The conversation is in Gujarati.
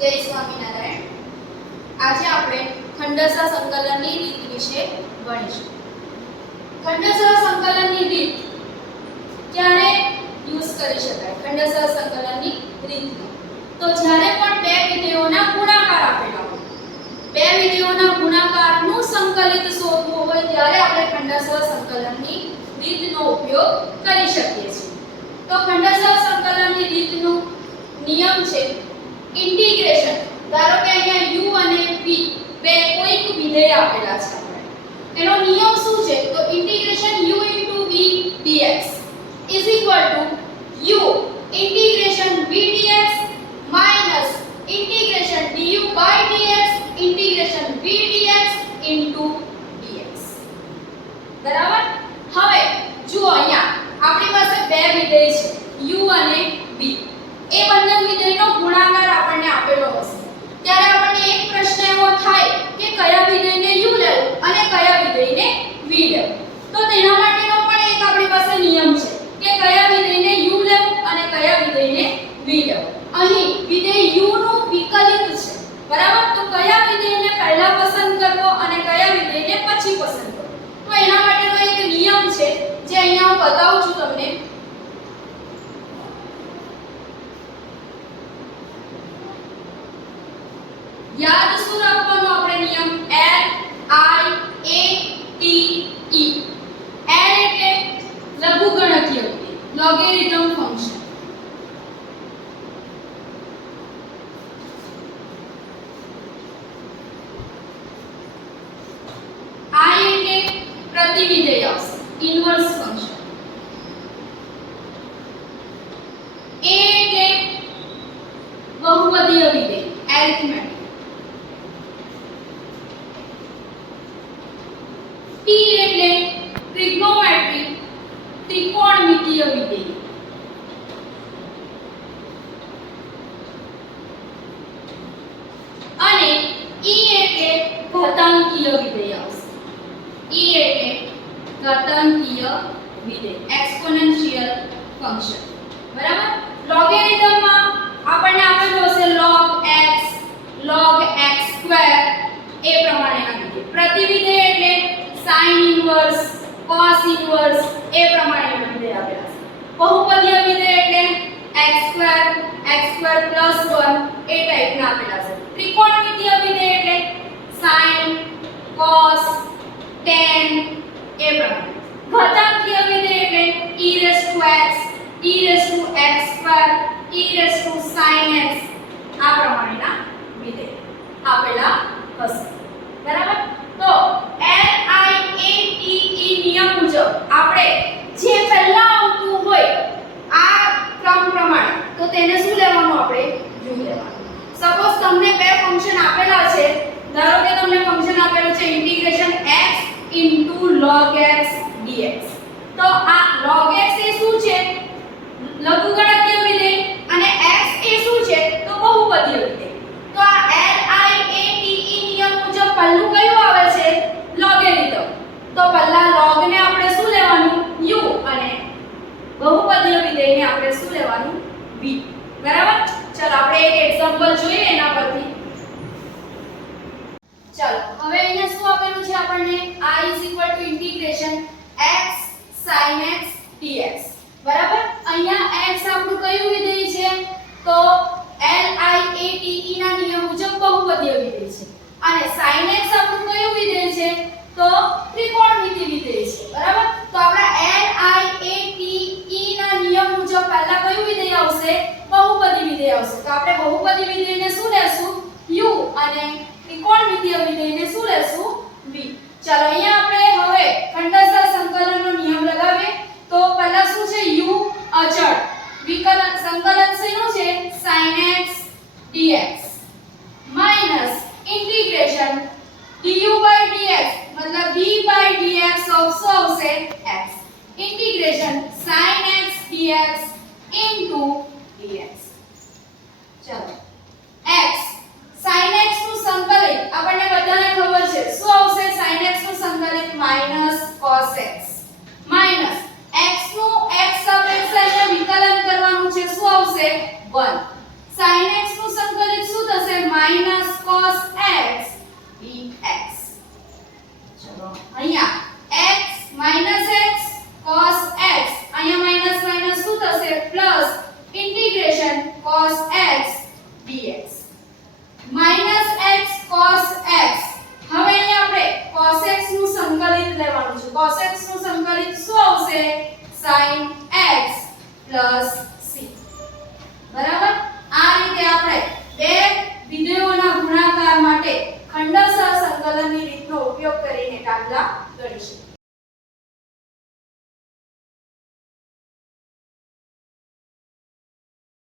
જય સ્વામિનારાયણ. આજે આપણે ખંડસા સંકલનની રીત વિશે ભણીશું. ખંડસા સંકલનની રીત ક્યારે યુઝ કરી શકાય? ખંડસા સંકલનની રીતમાં તો જ્યારે પણ બે વિધેયોના ગુણાકાર આપેલા હોય, બે વિધેયોના ગુણાકારનું સંકલિત શોધવું હોય ત્યારે આપણે ખંડસા સંકલનની રીતનો ઉપયોગ કરી શકીએ છીએ. તો ખંડસા સંકલનની રીતનો નિયમ છે ઇન્ટિગ્રેશન. ધારો કે અહીંયા u અને v બે કોઈક વિધેય આપેલા છે આપણે. એનો નિયમ શું છે? તો integration u * v dx is equal to u integration v dx minus integration du by dx integration v dx into dx. બરાબર? હવે જુઓ અહીંયા આપણી પાસે બે વિધેય છે u અને v. એ બંને વિધેયનો ગુણાકાર આપણને આપેલો હશે ત્યારે આપણને એક પ્રશ્ન એવો થાય કે કયા વિધેયને u લેવું અને કયા વિધેયને v લેવું. તો તેના માટેનો પણ એક આપણી પાસે નિયમ છે કે કયા વિધેયને u લેવું અને કયા વિધેયને v લેવું. અહીં વિધેય u નું વિકલિત છે, બરાબર? તો કયા વિધેયને પહેલા પસંદ કરવો અને કયા વિધેયને પછી પસંદ કરવો. તો એના માટેનો એક નિયમ છે જે અહીંયા હું બતાવું છું તમને. યાદ શું રાખવાનું આપણે નિયમ? L I A T E. L એટલે લઘુગણકીય વિધેય, લોગેરિધમ ફંક્શન. I એટલે પ્રતિવિધેય આવશે, ઇન્વર્સ ફંક્શન. A એટલે બહુપદીય વિધેય, એરિથમેટિક. T એટલે ટ્રિગ્નોમેટ્રી, ત્રિકોણમિતીય વિધેય. અને E એટલે ઘાતાંકીય વિધેય આવશે. E એટલે ઘાતાંકીય વિધેય, એક્સપોનેન્શિયલ ફંક્શન. બરાબર? લોગેરિધમમાં આપણને આપેલું હશે log x, log x2 એ પ્રમાણેના વિધેય. પ્રતિવિધેય એટલે sin ઇન્વર્સ, cos ઇન્વર્સ એ પ્રમાણેના વિધેય આપેલા છે. બહુપદીય વિધેય એટલે x2, x2 + 1 એ ટાઈપના આપેલા છે. ત્રિકોણમિતીય વિધેય એટલે sin, cos, tan એ પ્રમાણે. ઘાતાંકીય વિધેય એટલે e⁻x, e⁻x², e⁻sin x આ પ્રમાણેના વિધેય આપેલા હશે. બરાબર? તો LIATE નિયમ મુજબ આપણે જે પહેલા આવતું હોય આ ક્રમ પ્રમાણે તો તેને શું લેવાનું? આપણે u લેવાનું. સપોઝ તમને બે ફંક્શન આપેલા છે, ધારો કે તમને ફંક્શન આપેલું છે integration x * log x dx. તો આ log x એ શું છે? લઘુગણકીય વિધેય. અને x એ શું છે? તો બહુપદીય વિધેય. તો આ LIATE નિયમ મુજબ પહેલું કયું આવે છે? લોગેરિધમ. તો પહેલા log ને આપણે શું લેવાનું? u અને બહુપદીય વિધેયને આપણે શું લેવાનું? v. બરાબર? ચલો આપણે એક એક્ઝામ્પલ જોઈએ એના પરથી. ચલો હવે અહીંયા શું આપેલું છે આપણને? I = integration x sin x dx. બરાબર? અહીંયા x આપણું કયું વિધેય છે? તો LIATE ના નિયમ મુજબ બહુપદીય વિધેય છે. અને sin x આપણું કયું વિધેય છે? તો ત્રિકોણમિતિ વિધેય છે. બરાબર? તો આપણા LIATE ના નિયમ મુજબ પહેલા કયું વિધેય આવશે? બહુપદી વિધેય આવશે. તો આપણે બહુપદી વિધેયને શું લેશું? u અને ત્રિકોણમિતીય વિધેયને શું લેશું? v. ચાલો અહીંયા આપણે હવે ખંડસા સંકલનનો નિયમ લગાવીએ. તો પહેલા શું છે? u અચળ. વિકલન સંકલન શેનું છે? sin x dx minus integration du by dx मतलब d by dx of શું આવશે? x integration sin x dx into dx. ચલો x sin x નું સંકલિત આપણને બધાને ખબર છે શું આવશે? sin x નું સંકલિત minus cos x minus x નું x સાપેક્ષે વિકલન કરવાનું છે શું આવશે? 1. sin x નું સંકલિત શું થશે? ચલો અહીંયા x x cos x અહીંયા માઈનસ માઈનસ શું થશે પ્લસ ઇન્ટિગ્રેશન cos